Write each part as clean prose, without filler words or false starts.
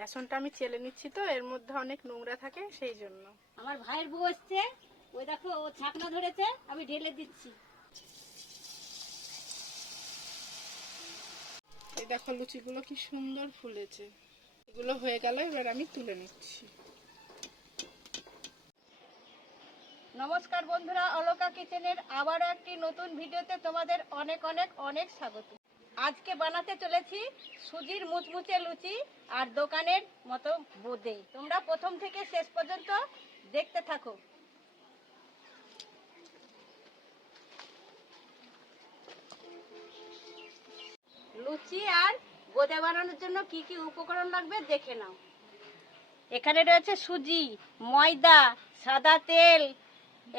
বেসনটা আমি চেলে নিচ্ছি, তো এর মধ্যে অনেক নোংরা থাকে সেই জন্য। আমার ভাইয়ের বউ আসছে, ওই দেখো ও ছাকনা ধরেছে, আমি ঢেলে দিচ্ছি। এই দেখো লুচিগুলো কি সুন্দর ফুলেছে। এগুলো হয়ে গেল, এবার আমি তুলে নিচ্ছি। নমস্কার বন্ধুরা, অলোকা কিচেনের আবারও একটি নতুন ভিডিওতে তোমাদের অনেক অনেক অনেক স্বাগত। আজকে বানাতে চলেছি সুজির মুচমুচে লুচি আর দোকানের মতো বোঁদে। তোমরা প্রথম থেকে শেষ পর্যন্ত দেখতে থাকো। লুচি আর বোঁদে বানানোর জন্য কি কি উপকরণ লাগবে দেখে নাও। এখানে রয়েছে সুজি, ময়দা, সাদা তেল,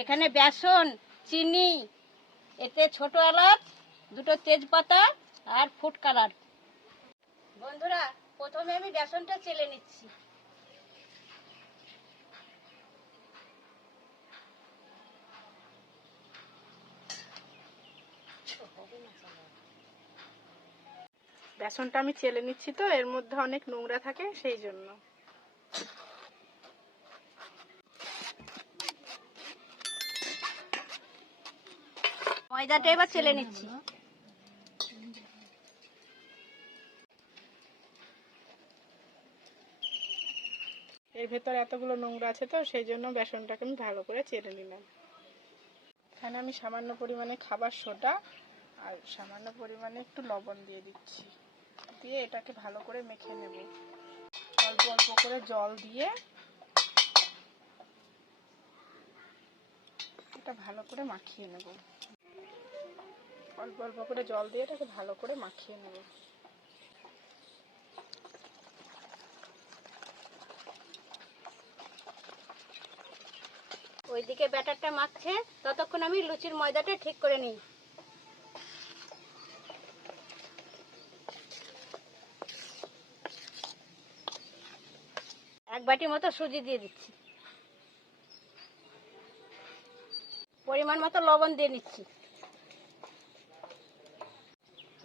এখানে বেসন, চিনি, এতে ছোট এলাচ, দুটো তেজপাতা আর ফুড কালার। বন্ধুরা, প্রথমে আমি বেসনটা চেলে নিচ্ছি। বেসনটা আমি চেলে নিচ্ছি, তো এর মধ্যে অনেক নোংরা থাকে সেই জন্য। ময়দাটা এবার চেলে নিচ্ছি। এর ভেতর এতগুলো নোংরা আছে, তো সেই জন্য বেসনটাকে আমি ভালো করে চেলে নিলাম। এখানে আমি সামান্য পরিমাণে খাবার সোডা আর সামান্য পরিমাণে একটু লবণ দিয়ে দিচ্ছি। দিয়ে এটাকে ভালো করে মেখে নেব। অল্প অল্প করে জল দিয়ে এটা ভালো করে মাখিয়ে নেব। অল্প অল্প করে জল দিয়ে এটাকে ভালো করে মাখিয়ে নেব। ওইদিকে ব্যাটারটা মাখছে, ততক্ষণ আমি লুচির ময়দাটা ঠিক করে নিই। এক বাটি মতো সুজি দিয়ে দিচ্ছি, পরিমাণ মতো লবণ দিয়ে নিচ্ছি।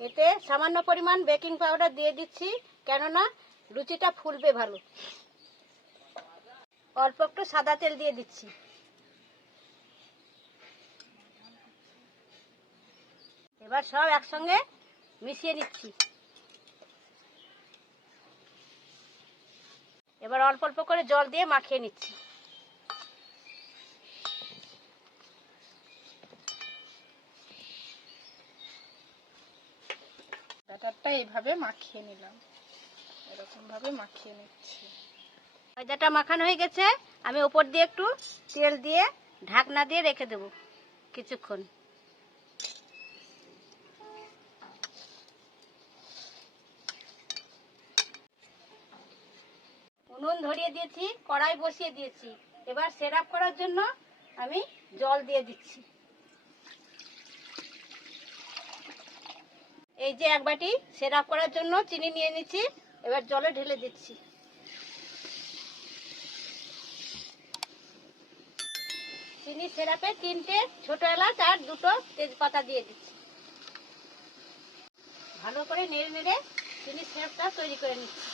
এতে সামান্য পরিমাণ বেকিং পাউডার দিয়ে দিচ্ছি, কেননা লুচিটা ফুলবে ভালো। অল্প একটু সাদা তেল দিয়ে দিচ্ছি। এবার সব একসঙ্গে মিশিয়ে নিচ্ছি। এবার অল্প অল্প করে জল দিয়ে মাখিয়ে নিচ্ছি। ব্যাটারটা এইভাবে মাখিয়ে নিলাম, এরকম ভাবে মাখিয়ে নিচ্ছি। ময়দাটা মাখানো হয়ে গেছে, আমি উপর দিয়ে একটু তেল দিয়ে ঢাকনা দিয়ে রেখে দেব কিছুক্ষণ। উনুন ধরিয়ে দিয়েছি, কড়াই বসিয়ে দিয়েছি। এবার সেরাপ করার জন্য আমি জল দিয়ে দিচ্ছি। এই যে এক বাটি সেরাপ করার জন্য চিনি নিয়ে নিচ্ছি, এবার জলে ঢেলে দিচ্ছি। চিনি সেরাপে 3টে ছোট এলাচ আর 2টো তেজপাতা দিয়ে দিচ্ছি। ভালো করে নেড়ে নেড়ে চিনি সেরাপটা তৈরি করে নিচ্ছি।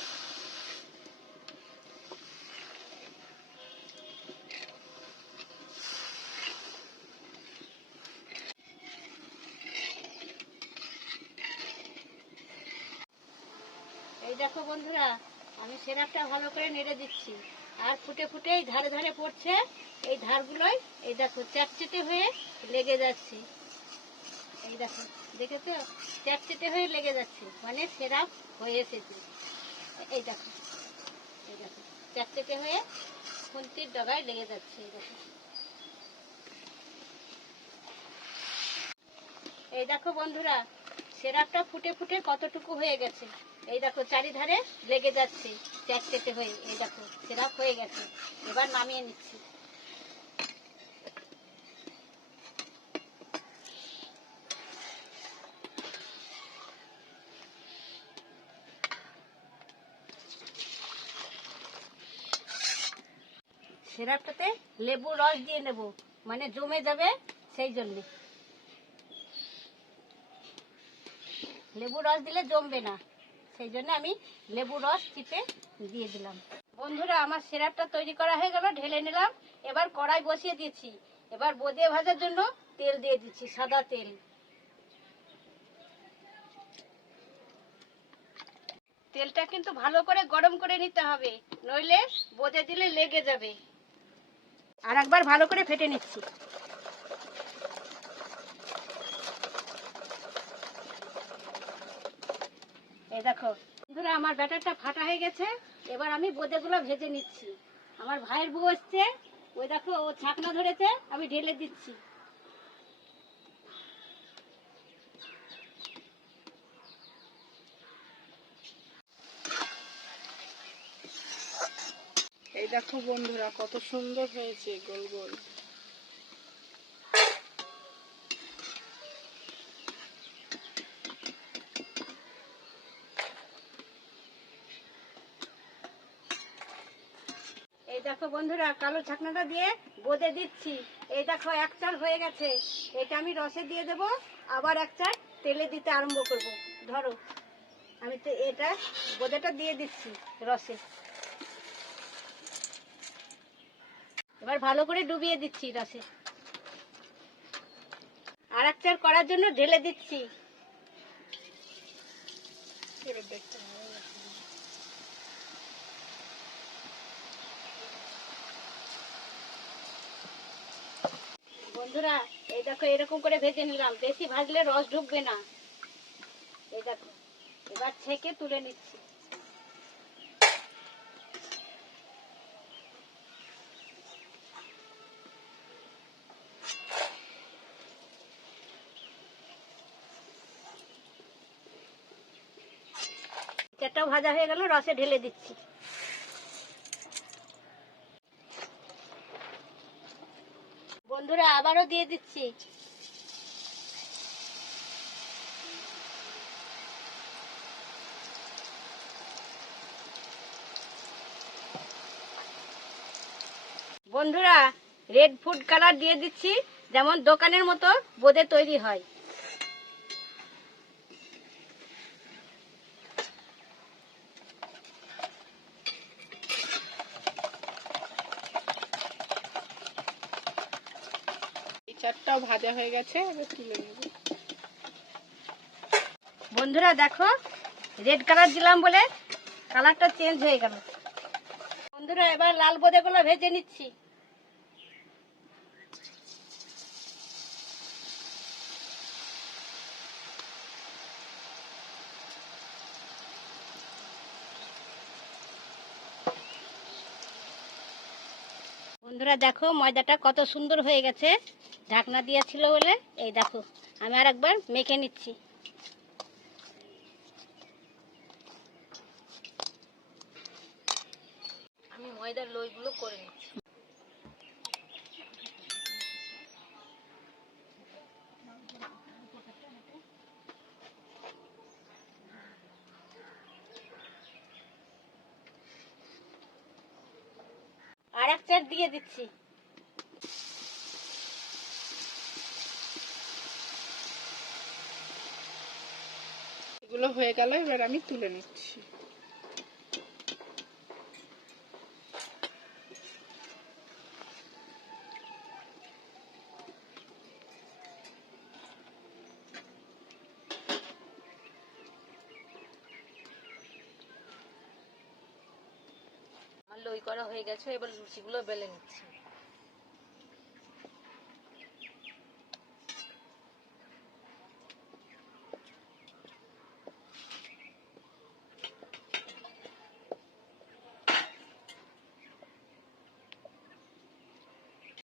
এই দেখো বন্ধুরা, আমি সেরাপটা ভালো করে নেড়ে দিচ্ছি, আর ফুটে ফুটে এই ধারে ধারে পড়ছে। এই ধারগুলোই এই দেখো চ্যাটচেটে হয়ে লেগে যাচ্ছে। এই দেখো, দেখেছো, চ্যাটচেটে হয়ে লেগে যাচ্ছে, মানে সেরাপ হয়ে এসেছে। এই দেখো, এই দেখো চ্যাটচেটে হয়ে খুন্তির ডগায় লেগে যাচ্ছে। এই দেখো, এই দেখো বন্ধুরা, সেরাপটা ফুটে ফুটে কতটুকু হয়ে গেছে। এই দেখো চারিধারে লেগে যাচ্ছে চ্যাটচেটে হয়ে। এই দেখো সেরাপ হয়ে গেছে, এবার নামিয়ে নিচ্ছি। সেরাপটাতে লেবুর রস দিয়ে নেব, মানে জমে যাবে সেই জন্য। লেবুর রস দিলে জমবে না, সেই জন্য আমি লেবু রস চিপে দিয়ে দিলাম। বন্ধুরা, আমার সিরাপটা তৈরি করা হয়ে গেল, ঢেলে নিলাম। এবার কড়াই বসিয়ে দিয়েছি। এবার বোঁদে ভাজার জন্য তেল দিয়ে দিচ্ছি, সাদা তেল। তেলটা কিন্তু ভালো করে গরম করে নিতে হবে, নইলে বোঁদে দিলে লেগে যাবে। আর একবার ভালো করে ফেটে নিচ্ছি। এই দেখো বন্ধুরা, আমার ব্যাটারটা ফাটা হয়ে গেছে। এবার আমি বোঁদেগুলো ভেজে নিচ্ছি। আমার ভাইয়ের বউ এসছে, ওই দেখো ও ছাকনা ধরেছে, আমি ঢেলে দিচ্ছি। এই দেখো বন্ধুরা, কত সুন্দর হয়েছে গোল গোল। এই দেখো বন্ধুরা, কালো ছাকনাটা দিয়ে বোঁদে দিচ্ছি। এই দেখো এক চাল হয়ে গেছে। এটা আমি রসে দিয়ে দেব, আবার এক চাল তেলে দিতে আরম্ভ করব। ধরো, আমি তো এটা বোঁদেটা দিয়ে দিচ্ছি রসে। এবার ভালো করে ডুবিয়ে দিচ্ছি রসে। আর এক চাল করার জন্য ঢেলে দিচ্ছি। এবার দেখতে ভালো লাগছে। বন্ধুরা, এই দেখো এরকম করে ভেজে নিলাম, বেশি ভাজলে রস ঢুকবে না। এই দেখো, এবার ছেঁকে তুলে নিচ্ছি। চারটাও ভাজা হয়ে গেল, রসে ঢেলে দিচ্ছি। বন্ধুরা, আবারও দিয়ে দিচ্ছি। বন্ধুরা, রেড ফুড কালার দিয়ে দিচ্ছি, যেমন দোকানের মতো বোঁদে তৈরি হয়। এই চারটাও ভাজা হয়ে গেছে, এবার তুলে নেব। বন্ধুরা দেখো, রেড কালার দিলাম বলে কালারটা চেঞ্জ হয়ে গেল। বন্ধুরা, এবার লাল বোঁদেগুলো ভেজে নিচ্ছি। বন্ধুরা দেখো, ময়দাটা কত সুন্দর হয়ে গেছে, ঢাকনা দেওয়া ছিল বলে। এই দেখো, আমি আর একবার মেখে নিচ্ছি। আমি ময়দার লইগুলো করে নিচ্ছি। আর এক চার দিয়ে দিচ্ছি। এগুলো হয়ে গেল, এবার আমি তুলে নিচ্ছি। আমার লই করা হয়ে গেছে, এবার লুচিগুলো বেলে নিচ্ছি।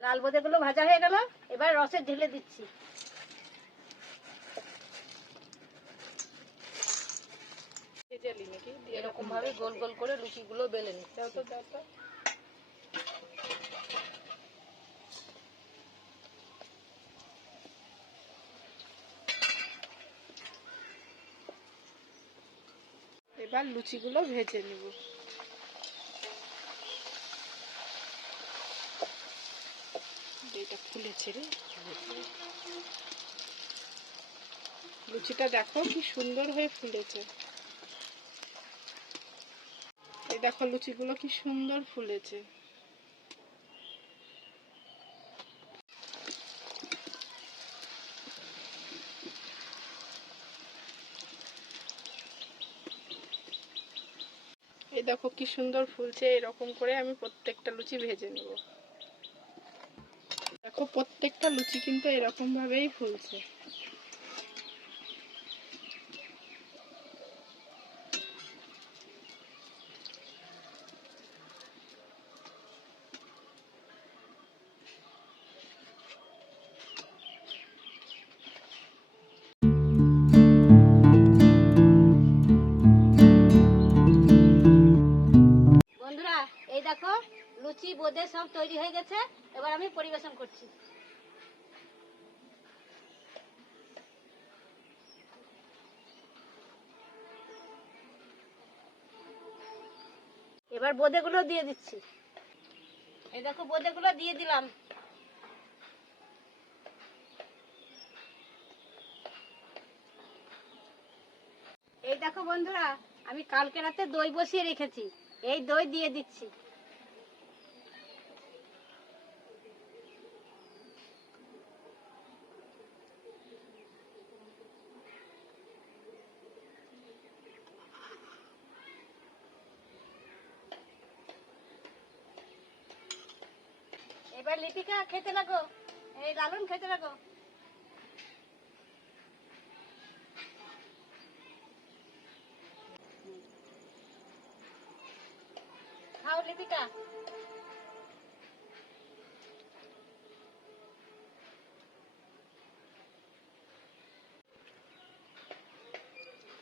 লাল বোঁদেগুলো ভাজা হয়ে গেল, এবার রসে ঢেলে দিচ্ছি। এরকম ভাবে গোল গোল করে লুচিগুলো বেলে নিচ্ছি। এবার লুচিগুলো ভেজে নেব। এটা ফুলেছে রে, লুচিটা দেখো কি সুন্দর হয়ে ফুলেছে। এই দেখো লুচিগুলো কি সুন্দর ফুলেছে। এই দেখো কি সুন্দর ফুলছে। এরকম করে আমি প্রত্যেকটা লুচি ভেজে নেব। দেখো প্রত্যেকটা লুচি কিন্তু এরকম ভাবেই ফুলছে। বন্ধুরা এই দেখো লুচি বোঁদে সব তৈরি হয়ে গেছে। এবার আমি পরিবেশন করছি। এবার বোঁদেগুলো দিয়ে দিচ্ছি। এই দেখো বোঁদেগুলো দিয়ে দিলাম। এই দেখো বন্ধুরা আমি কালকে রাতে দই বসিয়ে রেখেছি, এই দই দিয়ে দিচ্ছি। এবার লিপিকা খেতে লাগো, এই লালন খেতে লাগো। খাও লিপিকা।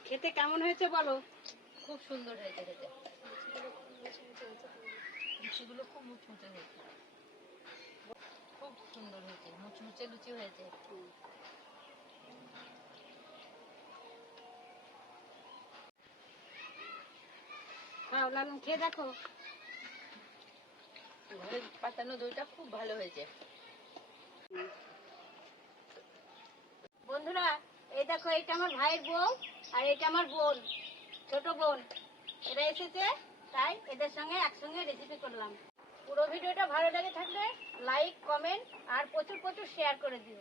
খেতে কেমন হয়েছে বলো? খুব সুন্দর হয়েছে খেতে। লুচিগুলো খুব মুচমুচে হয়েছে, খুব সুন্দর হয়েছে, মুচমুচে লুচি হয়েছে। খাও লালন খেয়ে দেখো। ঘরে পাতানো দইটা খুব ভালো হয়েছে। বন্ধুরা এই দেখো এটা আমার ভাইয়ের বউ আর এটা আমার বোন, ছোট বোন। এরা এসেছে তাই এদের সঙ্গে একসঙ্গে রেসিপি করলাম। পুরো ভিডিওটা ভালো লেগে থাকলে লাইক কমেন্ট আর প্রচুর প্রচুর শেয়ার করে দিও।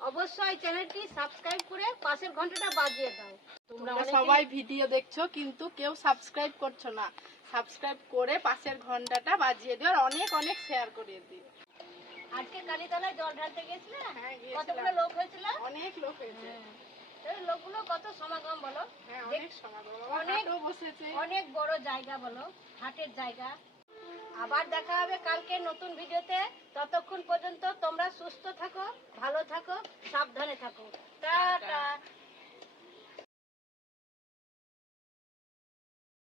অবশ্যই চ্যানেলটি সাবস্ক্রাইব করে পাশের ঘন্টাটা বাজিয়ে দাও। তোমরা সবাই ভিডিও দেখছো কিন্তু কেউ সাবস্ক্রাইব করছো না। সাবস্ক্রাইব করে পাশের ঘন্টাটা বাজিয়ে দিও আর অনেক অনেক শেয়ার করে দিও। আজকে কালীতলায় জল ঢালতে গেছিলে? হ্যাঁ, কতগুলো লোক হয়েছিল? অনেক লোক হয়েছে। এই লোকগুলো কত সমাগম বলো। হ্যাঁ, অনেক সমাগম। অনেক হাটও বসেছে। অনেক বড় জায়গা বলো, হাটের জায়গা। আবার দেখা হবে কালকে নতুন ভিডিওতে। ততক্ষণ পর্যন্ত তোমরা সুস্থ থাকো, ভালো থাকো, সাবধানে থাকো। টাটা।